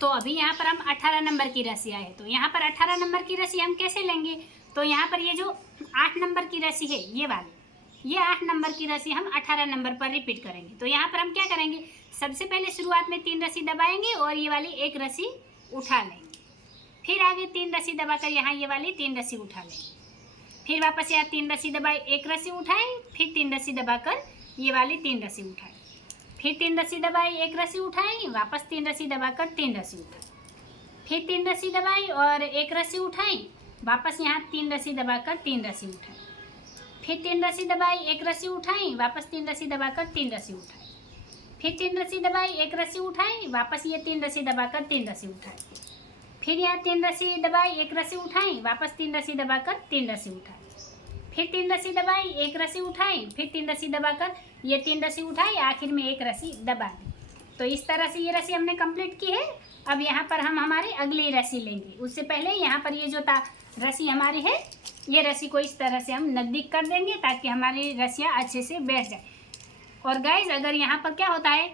तो अभी यहाँ पर हम 18 नंबर की रस्सी आए, तो यहाँ पर 18 नंबर की रस्सी हम कैसे लेंगे? तो यहाँ पर ये जो 8 नंबर की रस्सी है, ये वाली, ये 8 नंबर की रस्सी हम 18 नंबर पर रिपीट करेंगे। तो यहाँ पर हम क्या करेंगे, सबसे पहले शुरुआत में 3 रस्सी दबाएंगे और ये वाली 1 रस्सी उठा लेंगे, फिर आगे 3 रस्सी दबाकर यहाँ ये वाली 3 रस्सी उठा लेंगे, फिर वापस यहाँ 3 रस्सी दबाए, 1 रस्सी उठाए, फिर 3 रस्सी दबाकर ये वाली 3 रस्सी उठाए, फिर 3 रस्सी दबाई, 1 रस्सी उठाई, वापस 3 रस्सी दबाकर 3 रस्सी उठाई, फिर 3 रस्सी दबाई और 1 रस्सी उठाई, वापस यहाँ 3 रस्सी दबाकर 3 रस्सी उठाई, फिर 3 रस्सी दबाई, 1 रस्सी उठाई, वापस 3 रस्सी दबाकर 3 रस्सी उठाई, फिर 3 रस्सी दबाई, 1 रस्सी उठाई, वापस ये 3 रस्सी दबाकर 3 रस्सी उठाई, फिर यहाँ 3 रस्सी दबाई, 1 रस्सी उठाई, वापस 3 रस्सी दबाकर 3 रस्सी उठाई, फिर 3 रस्सी दबाई, 1 रस्सी उठाई, फिर 3 रस्सी दबाकर ये 3 रस्सी उठाई, आखिर में 1 रस्सी दबा दी। तो इस तरह से ये रस्सी हमने कंप्लीट की है। अब यहाँ पर हम हमारी अगली रस्सी लेंगे। उससे पहले यहाँ पर ये जो रस्सी हमारी है, ये रस्सी को इस तरह से हम नज़दीक कर देंगे ताकि हमारी रस्सियाँ अच्छे से बैठ जाए। और गाइज, अगर यहाँ पर क्या होता है,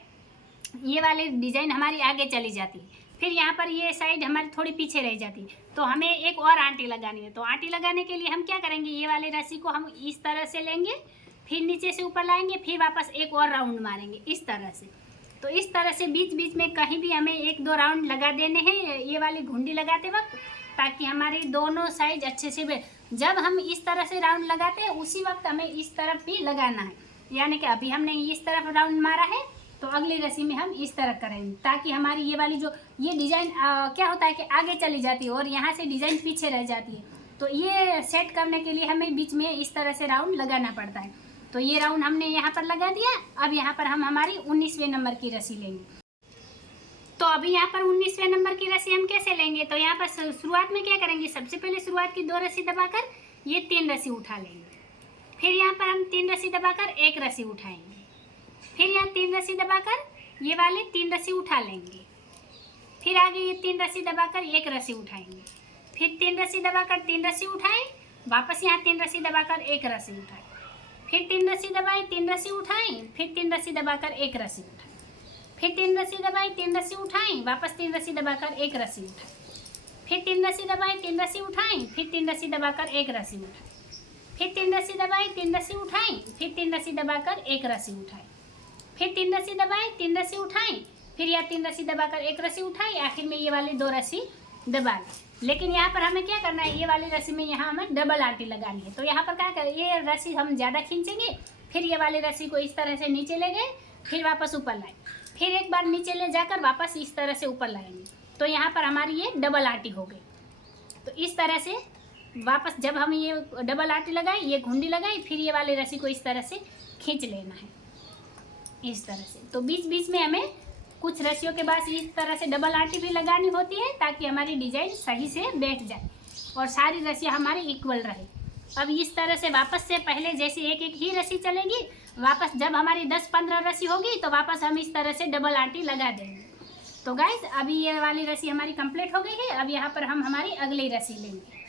ये वाली डिज़ाइन हमारी आगे चली जाती है, फिर यहाँ पर ये साइड हमारी थोड़ी पीछे रह जाती है, तो हमें एक और आंटी लगानी है। तो आंटी लगाने के लिए हम क्या करेंगे, ये वाली रस्सी को हम इस तरह से लेंगे, फिर नीचे से ऊपर लाएंगे, फिर वापस एक और राउंड मारेंगे इस तरह से। तो इस तरह से बीच बीच में कहीं भी हमें 1-2 राउंड लगा देने हैं ये वाली घुंडी लगाते वक्त, ताकि हमारी दोनों साइड अच्छे से जब हम इस तरह से राउंड लगाते हैं उसी वक्त हमें इस तरफ भी लगाना है। यानी कि अभी हमने इस तरफ राउंड मारा है, तो अगली रस्सी में हम इस तरह करेंगे, ताकि हमारी ये वाली जो ये डिज़ाइन क्या होता है कि आगे चली जाती है और यहाँ से डिज़ाइन पीछे रह जाती है। तो ये सेट करने के लिए हमें बीच में इस तरह से राउंड लगाना पड़ता है। तो ये राउंड हमने यहाँ पर लगा दिया। अब यहाँ पर हम हमारी 19वें नंबर की रस्सी लेंगे। तो अभी यहाँ पर 19वें नंबर की रस्सी हम कैसे लेंगे? तो यहाँ पर शुरुआत में क्या करेंगे, सबसे पहले शुरुआत की 2 रस्सी दबाकर ये 3 रस्सी उठा लेंगे, फिर यहाँ पर हम 3 रस्सी दबाकर 1 रस्सी उठाएंगे, फिर यहाँ 3 रस्सी दबाकर ये वाले 3 रस्सी उठा लेंगे, फिर आगे ये 3 रस्सी दबाकर 1 रस्सी उठाएंगे, फिर 3 रस्सी दबाकर 3 रस्सी उठाएं, वापस यहाँ 3 रस्सी दबाकर 1 रस्सी उठाएं, फिर 3 रस्सी दबाई 3 रस्सी उठाएं, फिर 3 रस्सी दबाकर 1 रस्सी उठाएं, फिर 3 रस्सी दबाई, 3 रस्सी उठाई, वापस 3 रस्सी दबाकर 1 रस्सी उठाई, फिर 3 रस्सी दबाई, 3 रस्सी उठाई, फिर 3 रस्सी दबाकर 1 रस्सी उठाई, फिर 3 रस्सी दबाई, 3 रस्सी उठाई, फिर 3 रस्सी दबाकर 1 रस्सी उठाई, फिर 3 रस्सी दबाई, 3 रस्सी उठाई, फिर यह 3 रस्सी दबाकर 1 रस्सी उठाई, आखिर में ये वाली 2 रस्सी दबा ली। लेकिन यहाँ पर हमें क्या करना है, ये वाली रस्सी में यहाँ हमें डबल आंटी लगानी है। तो यहाँ पर क्या करें, ये रस्सी हम ज़्यादा खींचेंगे, फिर ये वाली रस्सी को इस तरह से नीचे ले गए, फिर वापस ऊपर लाए, फिर एक बार नीचे ले जाकर वापस इस तरह से ऊपर लाएंगे। तो यहाँ पर हमारी ये डबल आंटी हो गई। तो इस तरह से वापस जब हम ये डबल आंटी लगाई, ये घुंडी लगाई, फिर ये वाली रस्सी को इस तरह से खींच लेना है, इस तरह से। तो बीच बीच में हमें कुछ रस्सियों के बाद इस तरह से डबल आंटी भी लगानी होती है, ताकि हमारी डिजाइन सही से बैठ जाए और सारी रस्सियाँ हमारी इक्वल रहे। अब इस तरह से वापस से पहले जैसे एक एक ही रस्सी चलेगी, वापस जब हमारी 10-15 रस्सी होगी तो वापस हम इस तरह से डबल आंटी लगा देंगे। तो गाइस अभी ये वाली रस्सी हमारी कंप्लीट हो गई है। अब यहाँ पर हम हमारी अगली रस्सी लेंगे।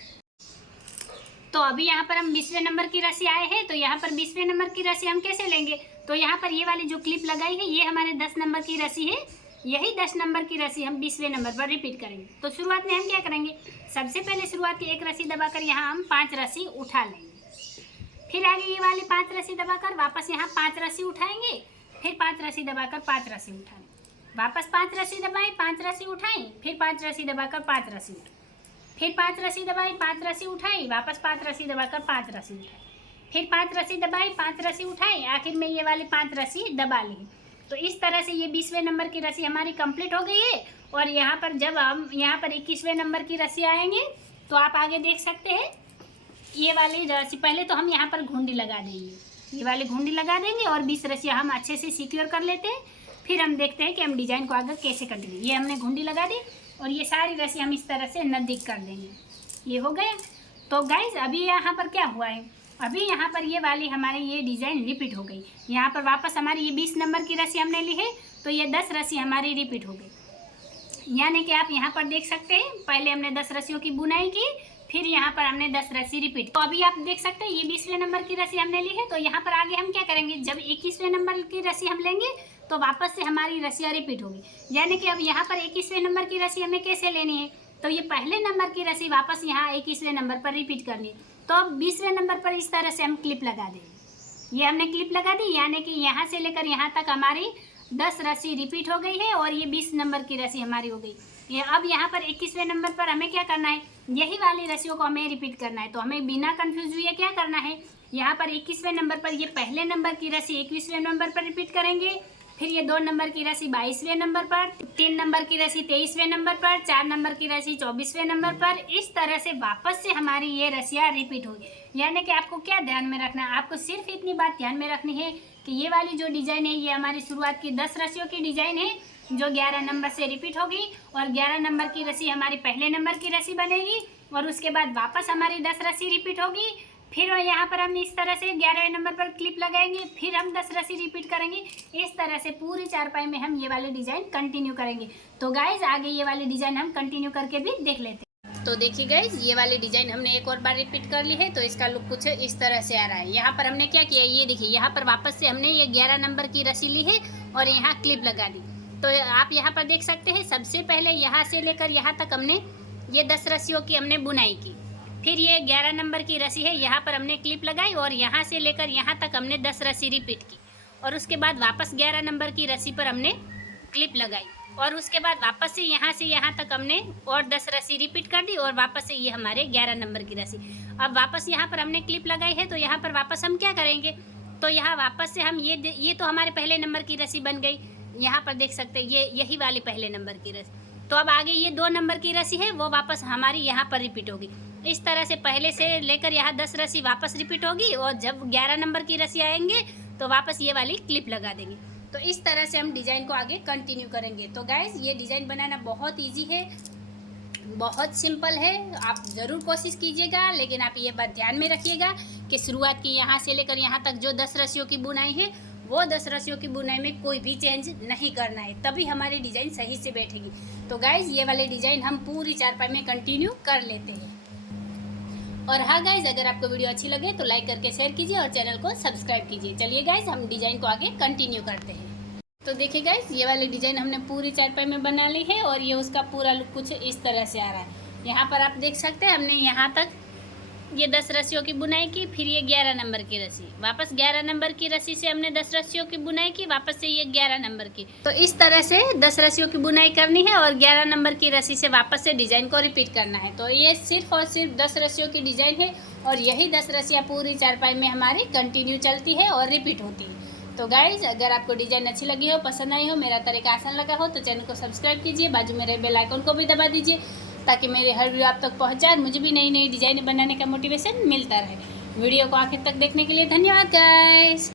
तो अभी यहाँ पर हम 20वें नंबर की रस्सी आए हैं। तो यहाँ पर 20वें नंबर की रस्सी हम कैसे लेंगे, तो यहाँ पर ये वाली जो क्लिप लगाई है, ये हमारे 10 नंबर की रस्सी है। यही 10 नंबर की रस्सी हम 20वें नंबर पर रिपीट करेंगे। तो शुरुआत में हम क्या करेंगे, सबसे पहले शुरुआत की 1 रस्सी दबाकर यहाँ हम 5 रस्सी उठा लेंगे, फिर आगे ये वाली 5 रस्सी दबाकर वापस यहाँ 5 रस्सी उठाएंगे, फिर 5 रस्सी दबाकर 5 रस्सी उठाएंगे, वापस 5 रस्सी दबाई, 5 रस्सी उठाई, फिर 5 रस्सी दबाकर 5 रस्सी उठाई, फिर 5 रस्सी दबाई, 5 रस्सी उठाई, वापस 5 रस्सी दबाकर 5 रस्सी उठाई, फिर 5 रस्सी दबाई, 5 रस्सी उठाई, आखिर में ये वाली 5 रस्सी दबा ली। तो इस तरह से ये 20वें नंबर की रस्सी हमारी कंप्लीट हो गई है। और यहाँ पर जब हम यहाँ पर 21वें नंबर की रस्सी आएंगे, तो आप आगे देख सकते हैं ये वाली रस्सी, पहले तो हम यहाँ पर घुंडी लगा देंगे, ये वाली घुंडी लगा देंगे और 20 रस्सियाँ हम अच्छे से सिक्योर कर लेते हैं। फिर हम देखते हैं कि हम डिजाइन को आगे कैसे कंटिन्यू। ये हमने घुंडी लगा दी और ये सारी रस्सी हम इस तरह से नज़दीक कर देंगे, ये हो गया। तो गाइज अभी यहाँ पर क्या हुआ है, अभी यहाँ पर ये वाली हमारी ये डिज़ाइन रिपीट हो गई। यहाँ पर वापस हमारी ये 20 नंबर की रस्सी हमने ली है, तो ये 10 रस्सी हमारी रिपीट हो गई। यानी कि आप यहाँ पर देख सकते हैं, पहले हमने 10 रस्सियों की बुनाई की, फिर यहाँ पर हमने 10 रस्सी रिपीट। तो अभी आप देख सकते हैं ये 20वें नंबर की रस्सी हमने ली है। तो यहाँ पर आगे हम क्या करेंगे, जब 21वें नंबर की रस्सी हम लेंगे तो वापस से हमारी रस्सियाँ रिपीट होगी। यानी कि अब यहाँ पर 21वें नंबर की रस्सी हमें कैसे लेनी है, तो ये पहले नंबर की रस्सी वापस यहाँ 21वें नंबर पर रिपीट करनी है। तो अब 20वें नंबर पर इस तरह से हम क्लिप लगा देंगे। ये हमने क्लिप लगा दी, यानी कि यहाँ से लेकर यहाँ तक हमारी 10 रस्सी रिपीट हो गई है और ये 20 नंबर की रस्सी हमारी हो गई। ये अब यहाँ पर 21वें नंबर पर हमें क्या करना है, यही वाली रस्सियों को हमें रिपीट करना है। तो हमें बिना कंफ्यूज हुए क्या करना है, यहाँ पर 21वें नंबर पर ये पहले नंबर की रस्सी 21वें नंबर पर रिपीट करेंगे, फिर ये 2 नंबर की रस्सी 22वें नंबर पर, 3 नंबर की रस्सी 23वें नंबर पर, 4 नंबर की रस्सी 24वें नंबर पर। इस तरह से वापस से हमारी ये रस्सियाँ रिपीट होगी। यानी कि आपको क्या ध्यान में रखना है, आपको सिर्फ इतनी बात ध्यान में रखनी है कि ये वाली जो डिज़ाइन है ये हमारी शुरुआत की 10 रस्सियों की डिज़ाइन है, जो 11 नंबर से रिपीट होगी और 11 नंबर की रस्सी हमारी पहले नंबर की रस्सी बनेगी और उसके बाद वापस हमारी 10 रस्सी रिपीट होगी। फिर यहाँ पर हम इस तरह से 11वें नंबर पर क्लिप लगाएंगे, फिर हम 10 रस्सी रिपीट करेंगे। इस तरह से पूरी चारपाई में हम ये वाली डिज़ाइन कंटिन्यू करेंगे। तो गाइज आगे ये वाली डिज़ाइन हम कंटिन्यू करके भी देख लेते हैं। तो देखिए गाइज ये वाली डिज़ाइन हमने एक और बार रिपीट कर ली है। तो इसका लुक कुछ इस तरह से आ रहा है। यहाँ पर हमने क्या किया, ये देखिए यहाँ पर वापस से हमने ये 11 नंबर की रस्सी ली है और यहाँ क्लिप लगा दी। तो आप यहाँ पर देख सकते हैं, सबसे पहले यहाँ से लेकर यहाँ तक हमने ये 10 रस्सियों की हमने बुनाई की। फिर ये 11 नंबर की रस्सी है, यहाँ पर हमने क्लिप लगाई और यहाँ से लेकर यहाँ तक हमने 10 रस्सी रिपीट की और उसके बाद वापस 11 नंबर की रस्सी पर हमने क्लिप लगाई और उसके बाद वापस से यहाँ तक हमने और 10 रस्सी रिपीट कर दी और वापस से ये हमारे 11 नंबर की रस्सी। अब वापस यहाँ पर हमने क्लिप लगाई है, तो यहाँ पर वापस हम क्या करेंगे, तो यहाँ वापस से हम ये तो हमारे पहले नंबर की रस्सी बन गई। यहाँ पर देख सकते हैं ये यही वाली पहले नंबर की रस्सी। तो अब आगे ये 2 नंबर की रस्सी है वो वापस हमारी यहाँ पर रिपीट होगी। इस तरह से पहले से लेकर यहाँ 10 रस्सी वापस रिपीट होगी और जब 11 नंबर की रस्सी आएंगे तो वापस ये वाली क्लिप लगा देंगे। तो इस तरह से हम डिज़ाइन को आगे कंटिन्यू करेंगे। तो गाइस ये डिज़ाइन बनाना बहुत इजी है, बहुत सिंपल है। आप ज़रूर कोशिश कीजिएगा, लेकिन आप ये बात ध्यान में रखिएगा कि शुरुआत की यहाँ से लेकर यहाँ तक जो 10 रस्सियों की बुनाई है वो 10 रस्सियों की बुनाई में कोई भी चेंज नहीं करना है, तभी हमारी डिज़ाइन सही से बैठेगी। तो गाइज़ ये वाली डिज़ाइन हम पूरी चारपाई में कंटिन्यू कर लेते हैं। और हाँ गाइज़ अगर आपको वीडियो अच्छी लगे तो लाइक करके शेयर कीजिए और चैनल को सब्सक्राइब कीजिए। चलिए गाइज़ हम डिज़ाइन को आगे कंटिन्यू करते हैं। तो देखिए गाइस, ये वाली डिज़ाइन हमने पूरी चारपाई में बना ली है और ये उसका पूरा लुक कुछ इस तरह से आ रहा है। यहाँ पर आप देख सकते हैं हमने यहाँ तक ये 10 रस्सियों की बुनाई की, फिर ये 11 नंबर की रस्सी, वापस 11 नंबर की रस्सी से हमने 10 रस्सियों की बुनाई की, वापस से ये 11 नंबर की। तो इस तरह से 10 रस्सियों की बुनाई करनी है और 11 नंबर की रस्सी से वापस से डिज़ाइन को रिपीट करना है। तो ये सिर्फ और सिर्फ 10 रस्सियों की डिज़ाइन है और यही 10 रस्सियाँ पूरी चारपाई में हमारी कंटिन्यू चलती है और रिपीट होती है। तो गाइज, अगर आपको डिज़ाइन अच्छी लगी हो, पसंद आई हो, मेरा तरीका आसान लगा हो तो चैनल को सब्सक्राइब कीजिए, बाजू में रहे बेल आइकन को भी दबा दीजिए ताकि मेरे हर वीडियो आप तक पहुंच जाए, मुझे भी नई नई डिज़ाइन बनाने का मोटिवेशन मिलता रहे। वीडियो को आखिर तक देखने के लिए धन्यवाद गाइस।